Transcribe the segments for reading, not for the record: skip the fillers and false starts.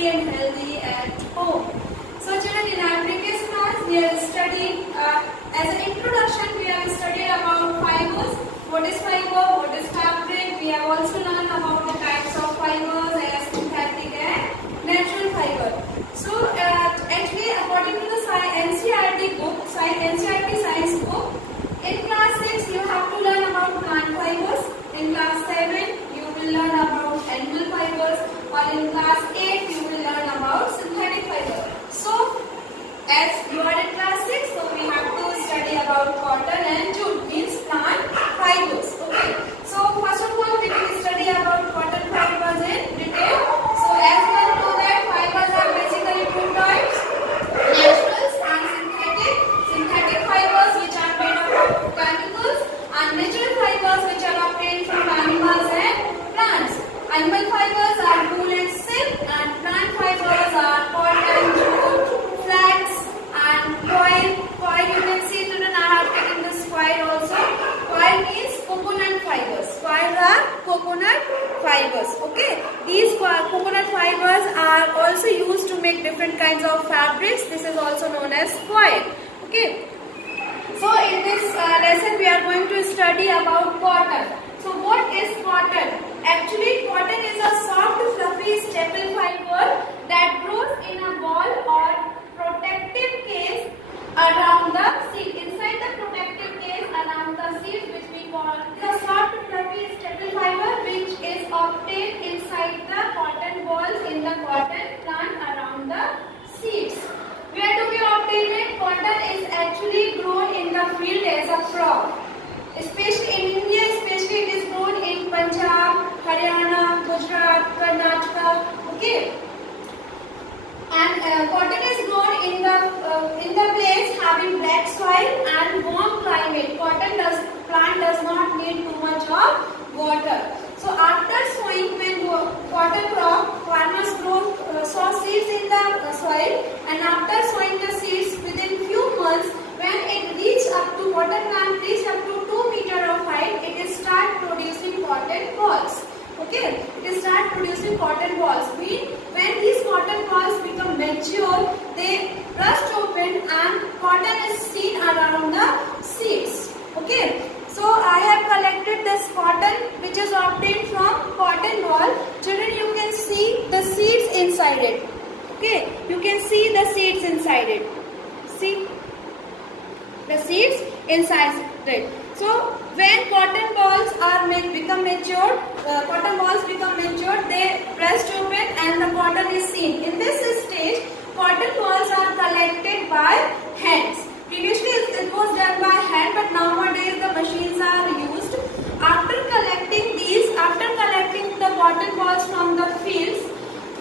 happy and healthy at home. So children, in our previous class we have studied as an introduction we have studied about fibers. What is fiber? What is fabric? We have also learned about the types of fibers as synthetic and natural fiber. So actually according to the NCERT book, NCERT science book, in class 6 you have to learn about plant fibers. In class 7 you will learn about animal fibers, or in class 8 you will learn about synthetic fiber. So as you are in class 6, so we have to study about cotton and jute, means plant fibers. Okay. So first of all we will study about cotton fibers in detail. So as you all know that fibers are basically two types, naturals and synthetic. Synthetic fibers which are made up of chemicals, and natural fibers which are obtained from animals and plants. Animal fibers are wool and silk, and plant fibers are cotton, jute, flax and coil. Coil, you can see children, I have taken this coil also. Coil means coconut fibers. Coil are coconut fibers. Okay. These coconut fibers are also used to make different kinds of fabrics. This is also known as coil. Okay. So in this lesson we are going to study about cotton. So what is cotton? Actually cotton is a soft fluffy staple fiber that grows in a ball or protective case around the seed. Inside the protective case around the seed, which we call the soft fluffy staple fiber, which is obtained inside the cotton balls in the cotton plant around the seeds. Where do we obtain it? Cotton is actually grown in the field as a crop. Especially in India, especially it is grown in Punjab, Haryana, Gujarat, Karnataka. Okay. And cotton is grown in the place having black soil and warm climate. Plant does not need too much of water. So after sowing, when cotton crop, farmers sow seeds in the soil, and after sowing the seeds, within few months, when it reaches up to cotton plant reaches up to 2 meters of height, it is start producing cotton balls. Okay, it start producing cotton balls. When these cotton balls become mature, they burst open and cotton is seen around the seeds. Okay, so I have collected this cotton which is obtained from cotton ball. Children, you can see the seeds inside it. Okay, you can see the seeds inside it. See the seeds inside it. So when cotton balls become mature, they burst open and the cotton is seen. In this stage, cotton balls are collected by hands. Previously it was done by hand, but nowadays the machines are used. After collecting the cotton balls from the fields,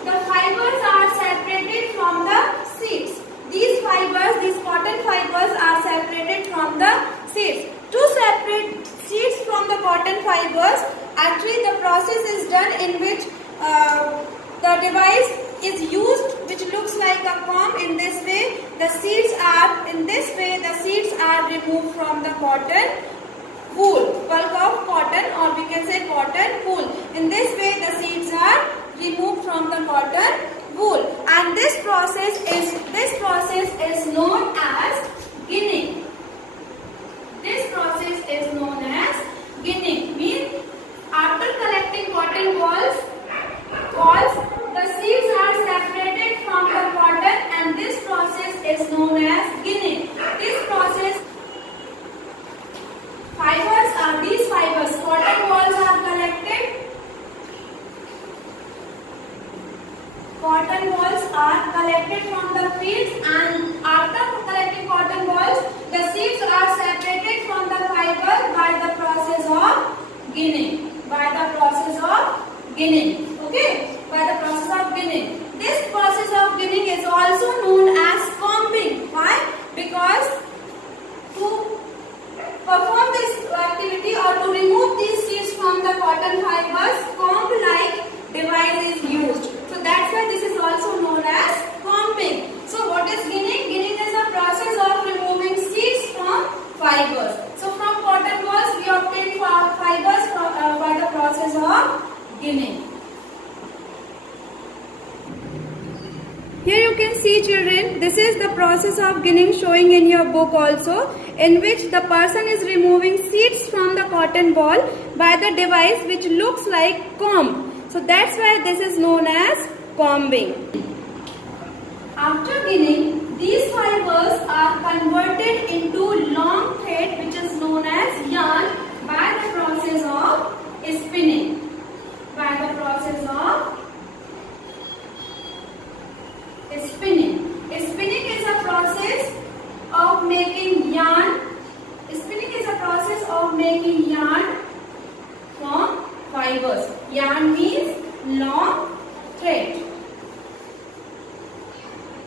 the fibers are separated from the seeds. These cotton fibers are separated from the seeds. To separate seeds from the cotton fibers, actually the process is done in which the device is used, which looks like a comb. In this way, the seeds are removed from the cotton wool, bulk of cotton, or we can say cotton wool. In this way, the seeds are removed from the cotton wool, and this process is known as ginning. This process is known as ginning. Means after collecting cotton balls, the seeds are separated from the cotton, and this process is known as ginning. This process, these fibers, cotton balls are collected. Cotton balls are collected from the fields, and after collecting cotton balls, the seeds are separated from the fiber by the process of ginning. Okay, by the process of ginning. This process of ginning is also known as combing. Why? Because to perform this activity or to remove these seeds from the cotton fibers, comb-like device is used. So that's why this is also known as combing. So what is ginning? Ginning is a process of removing seeds from fibers. So from cotton balls we obtain fibers by the process of ginning. can see, children, this is the process of ginning showing in your book also, in which the person is removing seeds from the cotton ball by the device which looks like comb. So that's why this is known as combing. After ginning, these fibers are converted into long thread which is known as yarn by the process of spinning. By the process of spinning. Spinning is a process of making yarn. Spinning is a process of making yarn from fibers. Yarn means long thread.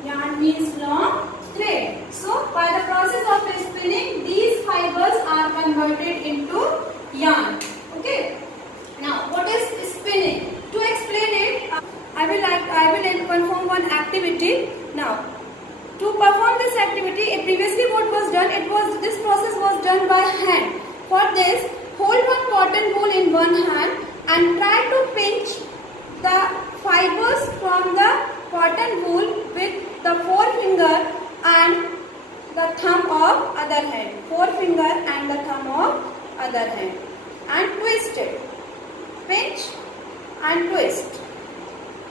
Yarn means long thread. So, by the process of spinning, these fibers are converted into yarn. Okay. Now, what is spinning? To explain it, I will perform one activity. Now, to perform this activity, previously what was done? This process was done by hand. For this, hold one cotton wool in one hand and try to pinch the fibers from the cotton wool with the forefinger and the thumb of other hand. Forefinger and the thumb of other hand, and twist it. Pinch and twist.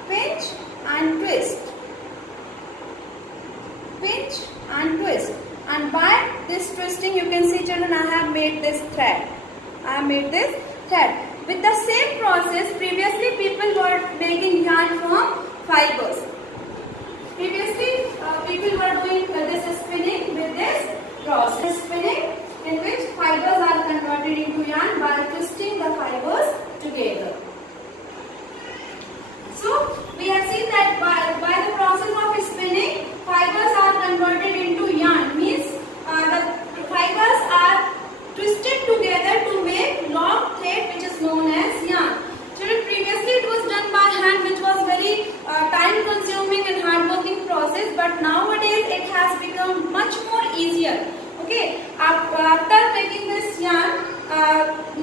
Pinch and twist. Pinch and twist. And by this twisting, you can see, children, I have made this thread. With the same process, previously people were making yarn from fibers. Previously, people were doing this spinning with this process. Spinning in which fibers are converted into yarn by twisting the fibers together. So, we have seen that by the process of spinning, fibers are converted into yarn. Means the fibers are twisted together to make long thread which is known as yarn. Children, previously it was done by hand, which was very time consuming and hard working process, but nowadays it has become much more easier. Okay, after making this yarn,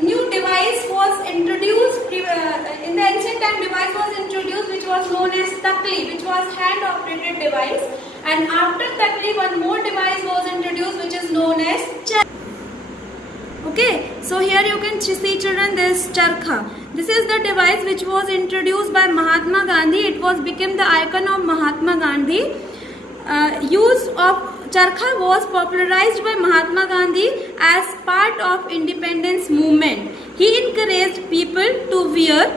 new device was introduced. In the ancient time, device was introduced which was known as takli, which was hand operated device, and after takli one more device was introduced which is known as charkha. Okay, so here you can see, children, this charkha. This is the device which was introduced by Mahatma Gandhi. It was became the icon of Mahatma Gandhi. Use of charkha was popularized by Mahatma Gandhi as part of independence movement. He encouraged people to wear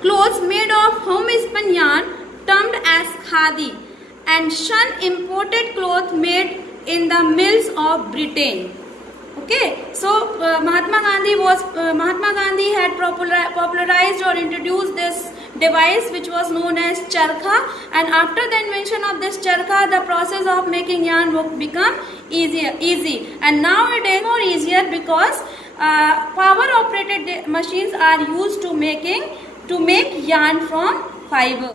clothes made of homespun yarn termed as khadi and shun imported cloth made in the mills of Britain. Okay, so Mahatma Gandhi had popularized or introduced this device which was known as charkha, and after the invention of this charkha, the process of making yarn would become easy. And now it is more easier because power operated machines are used to make yarn from fiber.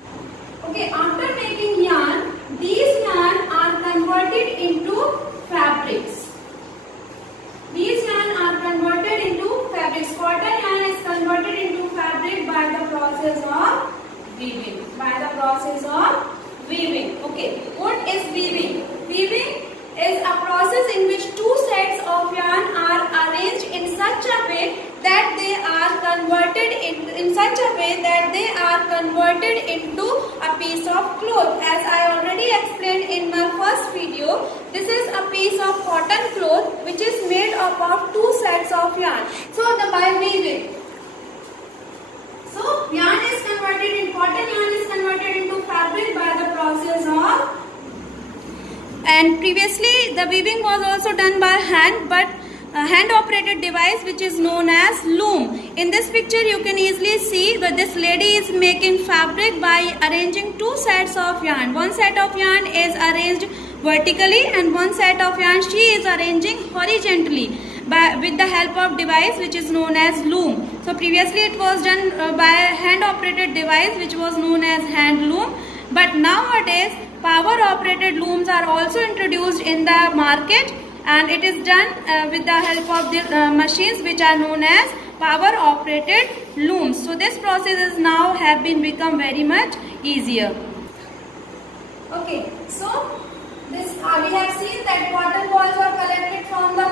Okay, after making yarn, these yarn are converted into fabrics. These yarn are converted into fabrics. Cotton yarn is converted into fabric by the process of weaving. Okay, what is weaving? Weaving is a process in which two sets of yarn are arranged in such a way that they are converted into a piece of cloth. As I already explained in my first video, this is a piece of cotton cloth which is made up of two sets of yarn. So by weaving, so yarn is converted in cotton yarn is converted into fabric by the process of. And previously the weaving was also done by hand, but a hand operated device which is known as loom. In this picture you can easily see that this lady is making fabric by arranging two sets of yarn. One set of yarn is arranged vertically and one set of yarn she is arranging horizontally with the help of device which is known as loom. So previously it was done by a hand operated device which was known as hand loom, but nowadays power operated looms are also introduced in the market, and it is done with the help of the machines which are known as power operated looms. So this process is now have become very much easier. Okay, so this we have seen that cotton balls are collected from the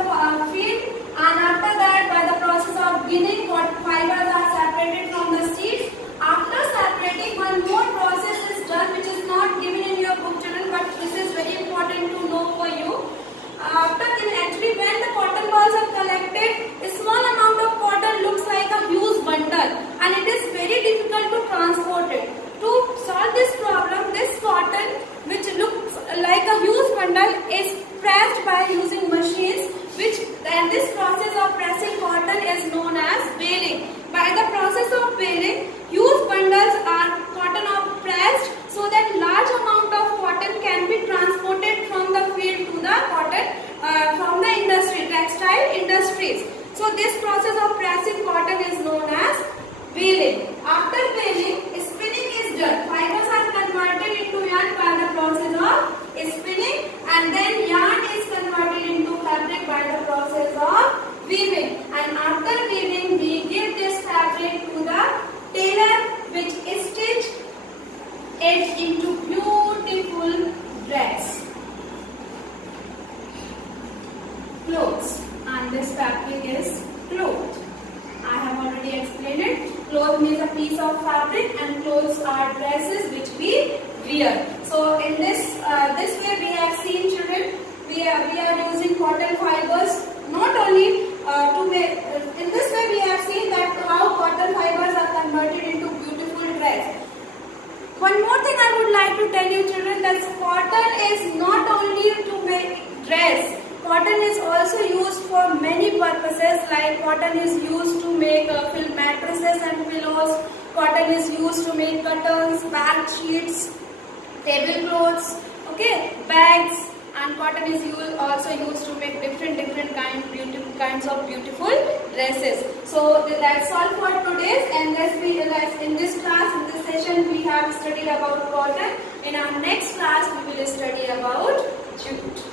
field, and after that, by the process of ginning, fibers are separated from the seeds. After separating, one more process is done, which is not given in your book, children, but this is very important to know for you. After actually, when the cotton balls are collected, a small amount of cotton looks like a huge bundle, and it is very difficult to transport it. To solve this problem, this cotton, which looks like a huge bundle, is pressed by using machines, and this process of pressing cotton is known as baling. By the process of baling, huge bundles cotton are pressed so that large amount of cotton can be transported from the field to the cotton from the industry, textile industries. So this process of pressing cotton is known as baling. After baling, spinning is done. Fibers are converted into yarn by the process of spinning, and then yarn is converted into fabric by the process of weaving. And after weaving, we give this fabric to the tailor, which stitch it into beautiful dress, clothes, and this fabric is cloth. I have already explained it. Cloth means a piece of fabric, and clothes are dresses which we wear. So in this way we have seen, children, we are using cotton fibers not only to make. In this way we have seen that how cotton fibers are converted into beautiful dress. One more thing I would like to tell you, children, that cotton is not only to make dress. Cotton is also used for many purposes, like cotton is used to make fill mattresses and pillows, cotton is used to make curtains, bed sheets, tablecloths, okay, bags, and cotton is also used to make different kinds of beautiful dresses. So that's all for today's, and in this class, in this session, we have studied about cotton. In our next class, we will study about jute.